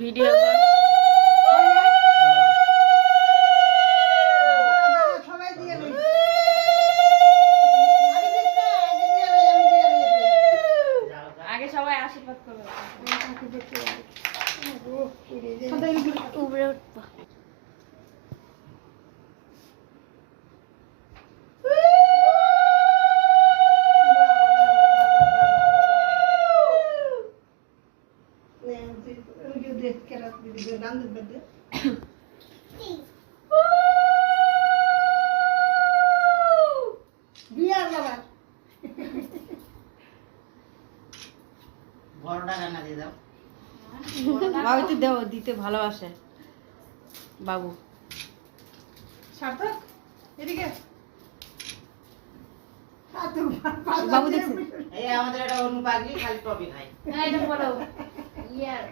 Video সবাই দিয়ে নেই। আগে সবাই আশীর্বাদ করবে। উপরে উঠবো। বাবু তো দেও দিতে ভালোবাসে বাবু। সার্থক এদিকে বাবু দেখছে এই আমাদের একটা অনুপাগি খালি টপি খায়। এটা বলো ইয়ার